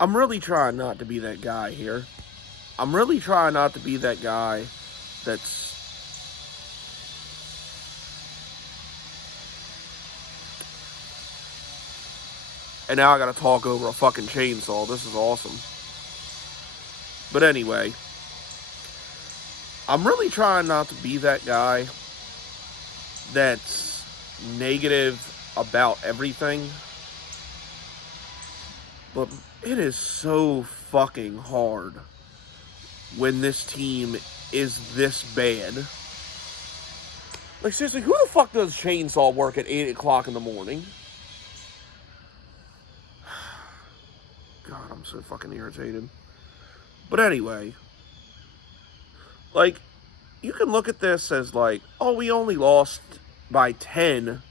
I'm really trying not to be that guy here. I'm really trying not to be that guy that's. And now I gotta talk over a fucking chainsaw. This is awesome. But anyway, I'm really trying not to be that guy that's negative about everything. But it is so fucking hard when this team is this bad. Like, seriously, who the fuck does chainsaw work at 8 o'clock in the morning? God, I'm so fucking irritated. But anyway, like, you can look at this as like, oh, we only lost by 10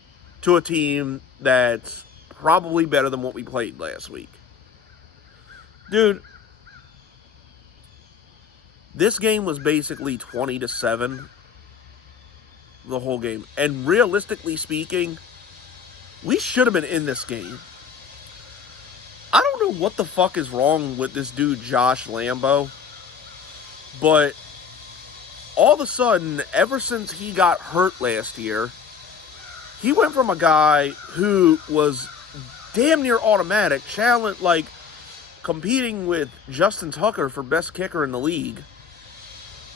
to a team that's probably better than what we played last week. Dude, this game was basically 20-7 the whole game. And realistically speaking, we should have been in this game. I don't know what the fuck is wrong with this dude, Josh Lambo, but all of a sudden, ever since he got hurt last year, he went from a guy who was damn near automatic, challenge, like competing with Justin Tucker for best kicker in the league,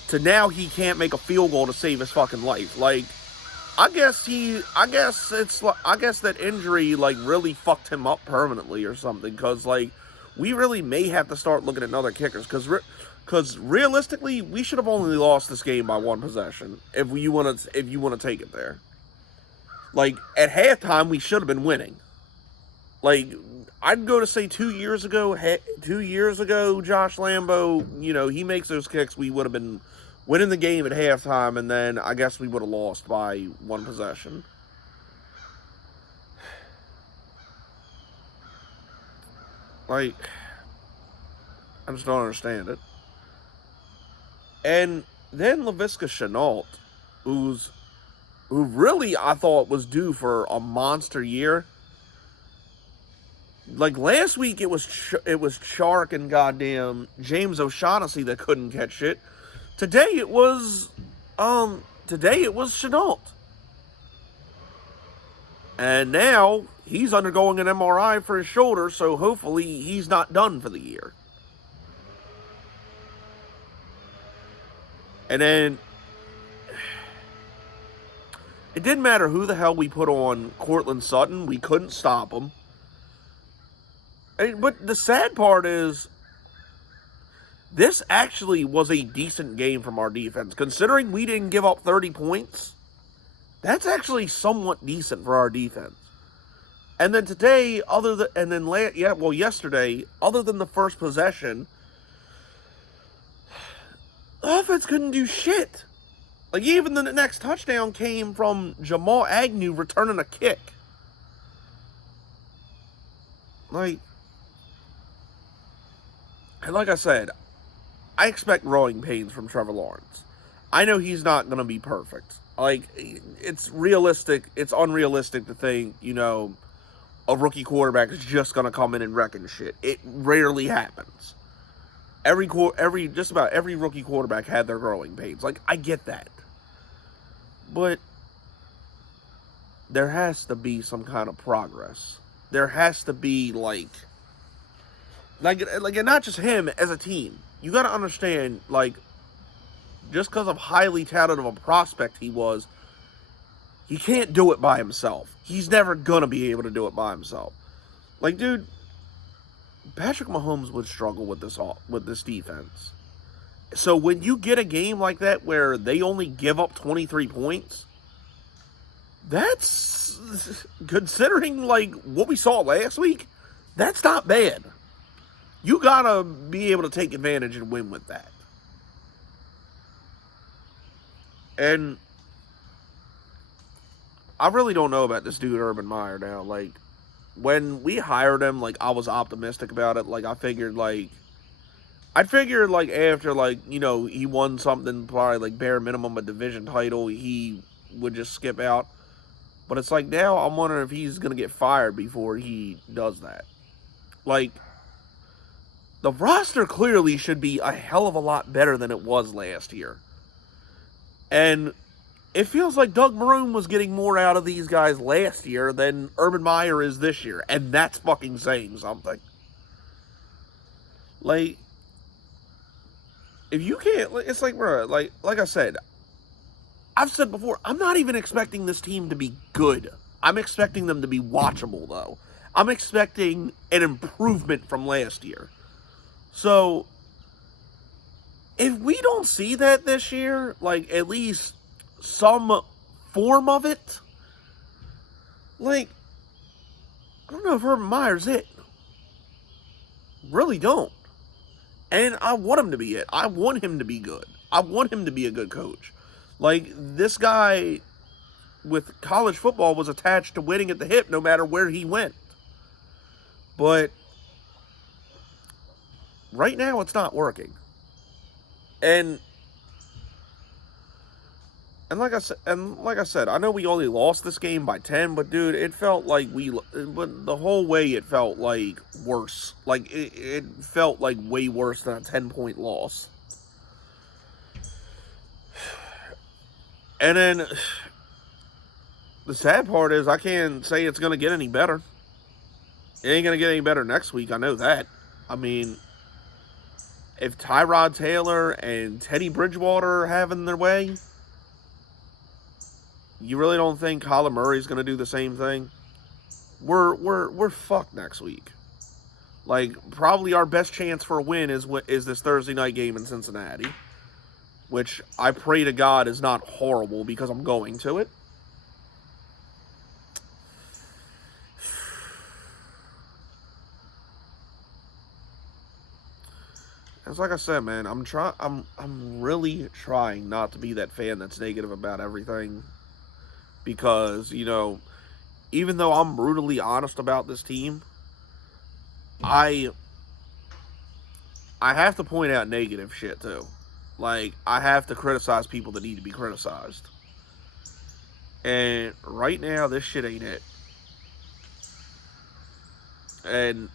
to now he can't make a field goal to save his fucking life. Like, I guess that injury like really fucked him up permanently or something. Because like, we really may have to start looking at other kickers. Because realistically, we should have only lost this game by one possession if you want to take it there. Like, at halftime, we should have been winning. Like, I'd go to say 2 years ago, Josh Lambo, he makes those kicks, we would have been winning the game at halftime, and then I guess we would have lost by one possession. Like, I just don't understand it. And then Laviska Shenault, who really I thought was due for a monster year. Like last week, it was Chark and goddamn James O'Shaughnessy that couldn't catch shit. Today it was Shenault, and now he's undergoing an MRI for his shoulder, so hopefully he's not done for the year. And then it didn't matter who the hell we put on Courtland Sutton, we couldn't stop him. But the sad part is, this actually was a decent game from our defense. Considering we didn't give up 30 points, that's actually somewhat decent for our defense. And then today, yesterday, other than the first possession, the offense couldn't do shit. Like, even the next touchdown came from Jamal Agnew returning a kick. Like, and like I said, I expect growing pains from Trevor Lawrence. I know he's not going to be perfect. Like, it's unrealistic to think, a rookie quarterback is just going to come in and wreck and shit. It rarely happens. Just about every rookie quarterback had their growing pains. Like, I get that. But there has to be some kind of progress. There has to be, like, and not just him, as a team. You got to understand, like, just because of highly talented of a prospect he can't do it by himself. He's never going to be able to do it by himself. Like, dude, Patrick Mahomes would struggle with this defense. So when you get a game like that where they only give up 23 points, that's, considering, like, what we saw last week, that's not bad. You gotta be able to take advantage and win with that. And I really don't know about this dude, Urban Meyer, now. Like, when we hired him, like, I was optimistic about it. Like, I figured, after, like, he won something, probably, like, bare minimum a division title, he would just skip out. But it's like, now I'm wondering if he's going to get fired before he does that. Like, the roster clearly should be a hell of a lot better than it was last year. And it feels like Doug Marone was getting more out of these guys last year than Urban Meyer is this year. And that's fucking saying something. Like, if you can't, it's like, bro, like I said, I've said before, I'm not even expecting this team to be good. I'm expecting them to be watchable, though. I'm expecting an improvement from last year. So, if we don't see that this year, like, at least some form of it, like, I don't know if Urban Meyer's it. Really don't. And I want him to be it. I want him to be good. I want him to be a good coach. Like, this guy with college football was attached to winning at the hip no matter where he went. But right now it's not working. And like I said, I know we only lost this game by 10, but dude, it felt like but the whole way it felt like worse. Like it felt like way worse than a 10-point loss. And then the sad part is I can't say it's going to get any better. It ain't going to get any better next week. I know that. I mean, if Tyrod Taylor and Teddy Bridgewater are having their way, you really don't think Kyler Murray's going to do the same thing? We're fucked next week. Like, probably our best chance for a win is this Thursday night game in Cincinnati, which I pray to God is not horrible because I'm going to it. It's like I said, man, I'm really trying not to be that fan that's negative about everything, because, you know, even though I'm brutally honest about this team, I have to point out negative shit too. Like, I have to criticize people that need to be criticized. And right now, this shit ain't it. And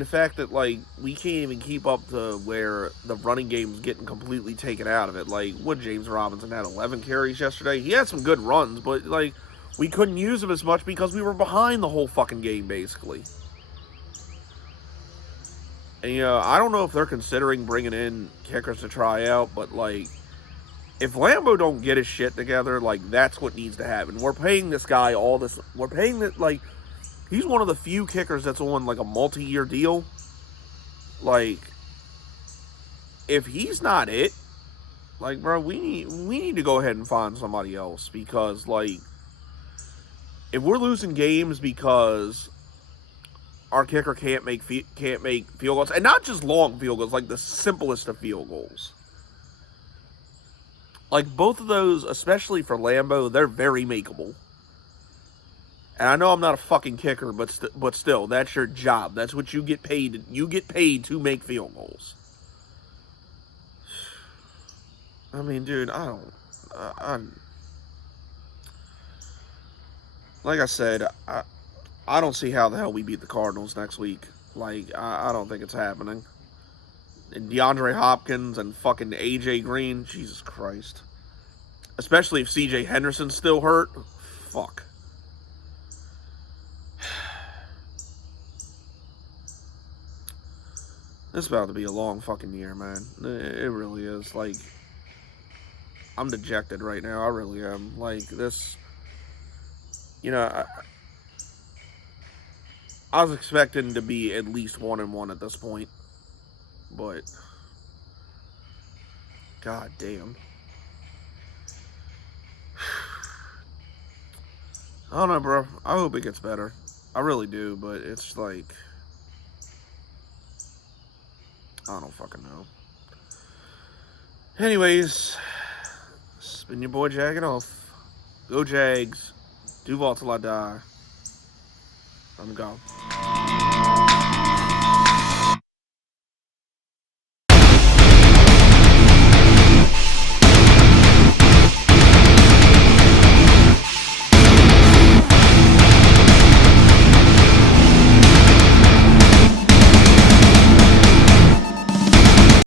the fact that, like, we can't even keep up to where the running game's getting completely taken out of it. Like, James Robinson had 11 carries yesterday. He had some good runs, but, like, we couldn't use him as much because we were behind the whole fucking game, basically. And, you know, I don't know if they're considering bringing in kickers to try out, but, like, if Lambeau don't get his shit together, like, that's what needs to happen. We're paying this guy all this. We're paying that, like, he's one of the few kickers that's on, like, a multi-year deal. Like, if he's not it, like, bro, we need to go ahead and find somebody else, because, like, if we're losing games because our kicker can't make field goals, and not just long field goals, like the simplest of field goals. Like, both of those, especially for Lambeau, they're very makeable. And I know I'm not a fucking kicker, but still, that's your job. That's what you get paid. You get paid to make field goals. I mean, dude, like I said, I don't see how the hell we beat the Cardinals next week. Like, I don't think it's happening. And DeAndre Hopkins and fucking AJ Green, Jesus Christ. Especially if CJ Henderson's still hurt. Fuck. This is about to be a long fucking year, man. It really is. Like, I'm dejected right now. I really am. Like, this, you know, I was expecting to be at least 1-1 at this point. But, god damn. I don't know, bro. I hope it gets better. I really do, but it's like, I don't fucking know. Anyways, it's been your boy Jagging Off. Go Jags. Duval till I die. I'm gone.